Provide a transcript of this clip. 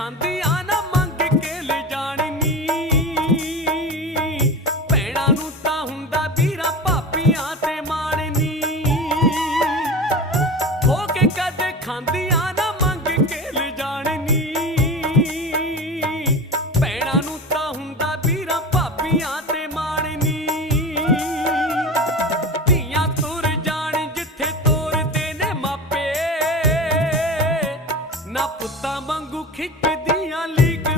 ਖਾਂਦੀਆਂ ਨਾ ਮੰਗ ਕੇ ਲੈ ਜਾਣੀ ਨੀ। ਭੈਣਾਂ ਨੂੰ ਤਾਂ ਹੁੰਦਾ ਵੀਰਾ ਭਾਪੀਆਂ ਤੇ ਮਾਣਨੀ ਹੋ ਕੇ ਕਦੇ ਖਾਂਦੀਆਂ ਨਾ ਪੁੱਤਾਂ ਵਾਂਗੂ ਖਿੱਚਦੀਆਂ ਲੀਕ।